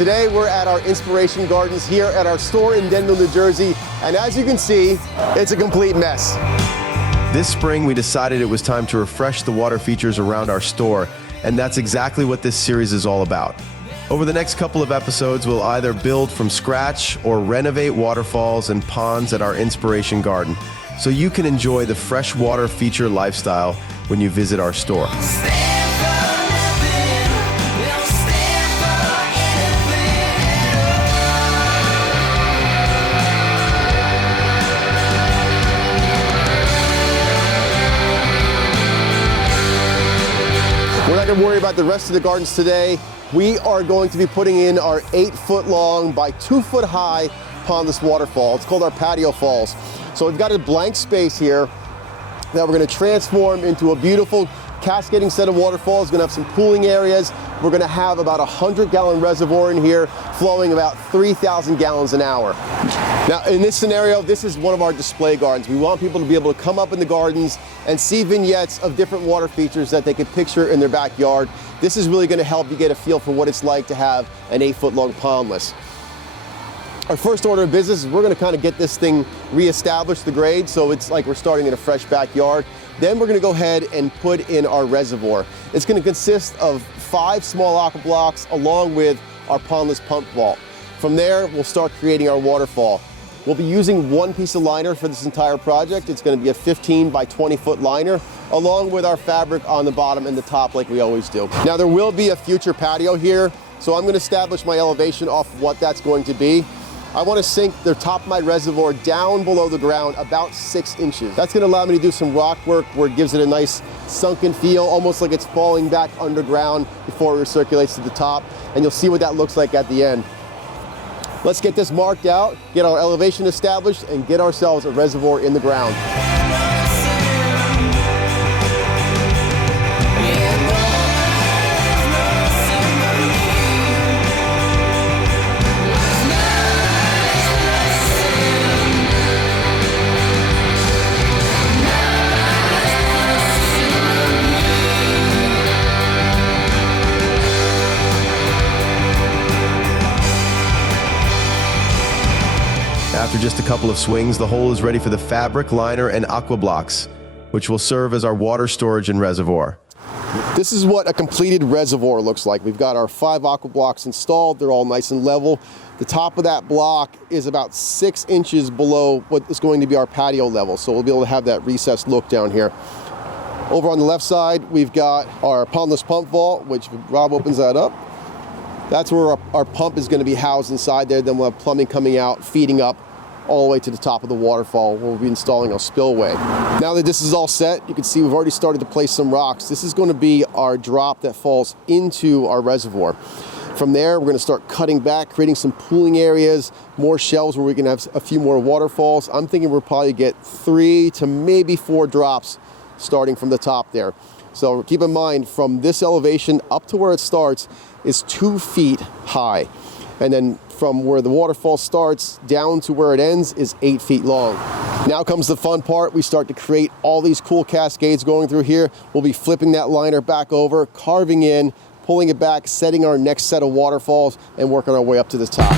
Today we're at our Inspiration Gardens here at our store in Denville, New Jersey, and as you can see, it's a complete mess. This spring we decided it was time to refresh the water features around our store, and that's exactly what this series is all about. Over the next couple of episodes, we'll either build from scratch or renovate waterfalls and ponds at our Inspiration Garden, so you can enjoy the freshwater feature lifestyle when you visit our store. We're not going to worry about the rest of the gardens today. We are going to be putting in our 8-foot long by 2-foot high pondless waterfall. It's called our Patio Falls. So we've got a blank space here that we're going to transform into a beautiful cascading set of waterfalls. It's going to have some pooling areas. We're going to have about a 100-gallon reservoir in here flowing about 3,000 gallons an hour. Now in this scenario, this is one of our display gardens. We want people to be able to come up in the gardens and see vignettes of different water features that they could picture in their backyard. This is really going to help you get a feel for what it's like to have an 8-foot long pondless. Our first order of business is we're going to kind of get this thing reestablished, the grade, so it's like we're starting in a fresh backyard. Then we're going to go ahead and put in our reservoir. It's going to consist of 5 small aqua blocks along with our pondless pump vault. From there, we'll start creating our waterfall. We'll be using one piece of liner for this entire project. It's going to be a 15 by 20 foot liner, along with our fabric on the bottom and the top like we always do. Now there will be a future patio here, so I'm going to establish my elevation off of what that's going to be. I want to sink the top of my reservoir down below the ground about 6 inches. That's going to allow me to do some rock work where it gives it a nice sunken feel, almost like it's falling back underground before it recirculates to the top, and you'll see what that looks like at the end. Let's get this marked out, get our elevation established, and get ourselves a reservoir in the ground. After just a couple of swings, the hole is ready for the fabric, liner, and aqua blocks, which will serve as our water storage and reservoir. This is what a completed reservoir looks like. We've got our 5 aqua blocks installed. They're all nice and level. The top of that block is about 6 inches below what is going to be our patio level, so we'll be able to have that recessed look down here. Over on the left side, we've got our pondless pump vault, which Rob opens that up. That's where our pump is going to be housed inside there. Then we'll have plumbing coming out, feeding up all the way to the top of the waterfall where we'll be installing our spillway. Now that this is all set, you can see we've already started to place some rocks. This is going to be our drop that falls into our reservoir. From there, we're going to start cutting back, creating some pooling areas, more shelves where we can have a few more waterfalls. I'm thinking we'll probably get 3 to maybe 4 drops starting from the top there. So keep in mind, from this elevation up to where it starts is 2 feet high. And then from where the waterfall starts down to where it ends is 8 feet long. Now comes the fun part. We start to create all these cool cascades going through here. We'll be flipping that liner back over, carving in, pulling it back, setting our next set of waterfalls, and working our way up to the top.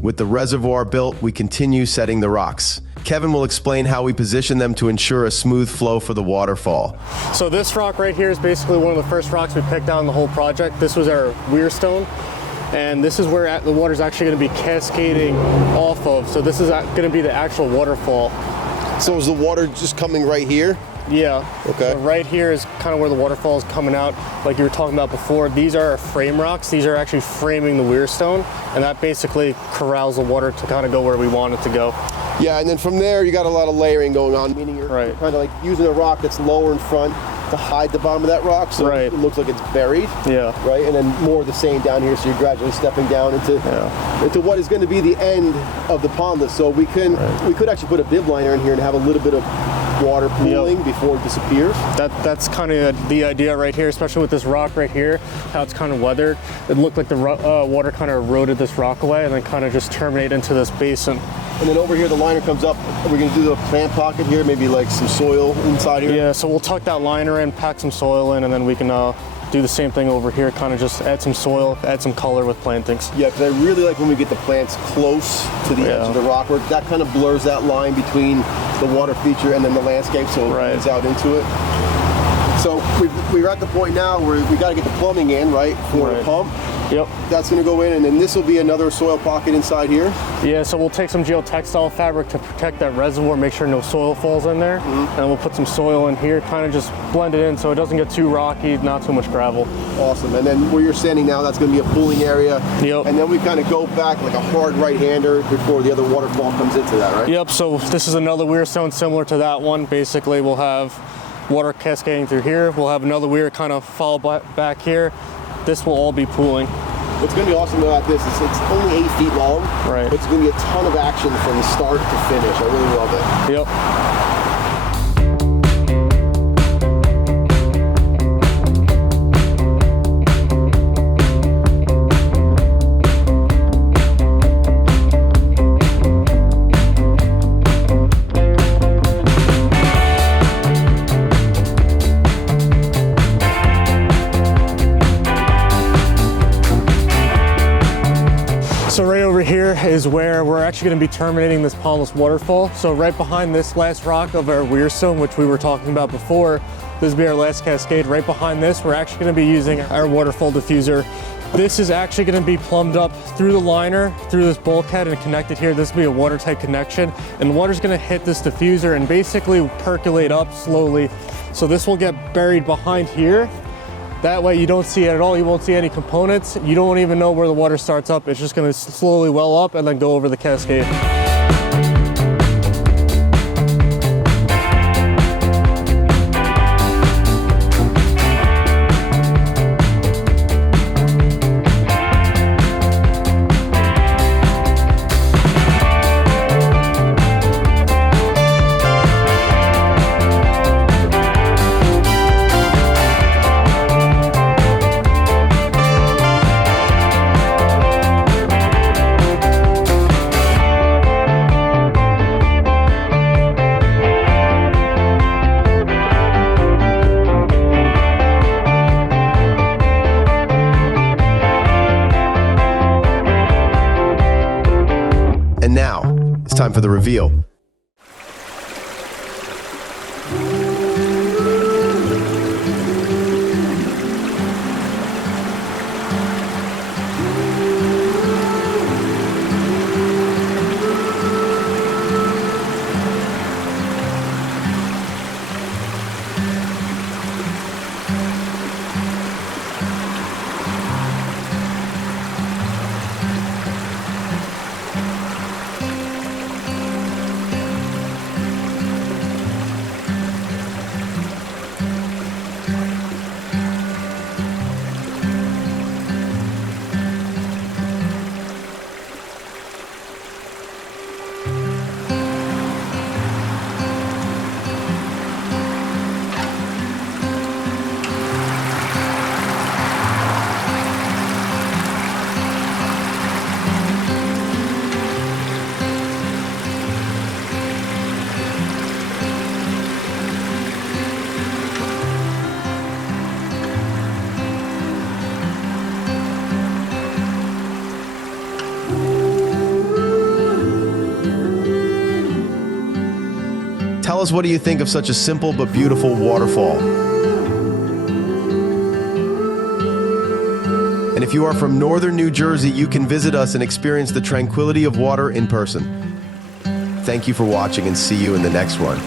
With the reservoir built, we continue setting the rocks. Kevin will explain how we position them to ensure a smooth flow for the waterfall. So this rock right here is basically one of the first rocks we picked out in the whole project. This was our weir stone, and this is where the water is actually going to be cascading off of. So this is going to be the actual waterfall. So is the water just coming right here? Yeah. Okay. So right here is kind of where the waterfall is coming out, like you were talking about before. These are our frame rocks. These are actually framing the weir stone, and that basically corrals the water to kind of go where we want it to go. Yeah, and then from there you got a lot of layering going on, meaning you're kind of like using a rock that's lower in front, to hide the bottom of that rock, so Right. it looks like it's buried. Yeah. Right, and then more of the same down here, so you're gradually stepping down into what is going to be the end of the pondless. So we could actually put a bib liner in here and have a little bit of water pooling before it disappears. That's kind of the idea right here, especially with this rock right here, how it's kind of weathered. It looked like the water kind of eroded this rock away and then kind of just terminate into this basin. And then over here, the liner comes up. We're going to do the plant pocket here, maybe like some soil inside here. Yeah, so we'll tuck that liner in, pack some soil in, and then we can do the same thing over here, kind of just add some soil, add some color with plantings. Yeah, because I really like when we get the plants close to the edge of the rockwork. That kind of blurs that line between the water feature and then the landscape, so it bleeds out into it. So we're at the point now where we got to get the plumbing in, right, for the pump. Yep. That's going to go in, and then this will be another soil pocket inside here. Yeah, so we'll take some geotextile fabric to protect that reservoir, make sure no soil falls in there, and then we'll put some soil in here, kind of just blend it in so it doesn't get too rocky, not too much gravel. Awesome. And then where you're standing now, that's going to be a pooling area. Yep. And then we kind of go back like a hard right-hander before the other waterfall comes into that, right? Yep, so this is another weir stone similar to that one. Basically, we'll have water cascading through here. We'll have another weir kind of follow back here. This will all be pooling. What's going to be awesome about this is it's only 8 feet long, right? But it's going to be a ton of action from start to finish. I really love it. Yep. So right over here is where we're actually going to be terminating this pondless waterfall. So right behind this last rock of our weir stone, which we were talking about before, this will be our last cascade. Right behind this, we're actually going to be using our waterfall diffuser. This is actually going to be plumbed up through the liner, through this bulkhead, and connected here. This will be a watertight connection, and the water's going to hit this diffuser and basically percolate up slowly. So this will get buried behind here. That way you don't see it at all. You won't see any components. You don't even know where the water starts up. It's just going to slowly well up and then go over the cascade. And now, it's time for the reveal. Tell us, what do you think of such a simple but beautiful waterfall? And if you are from northern New Jersey, you can visit us and experience the tranquility of water in person. Thank you for watching, and see you in the next one.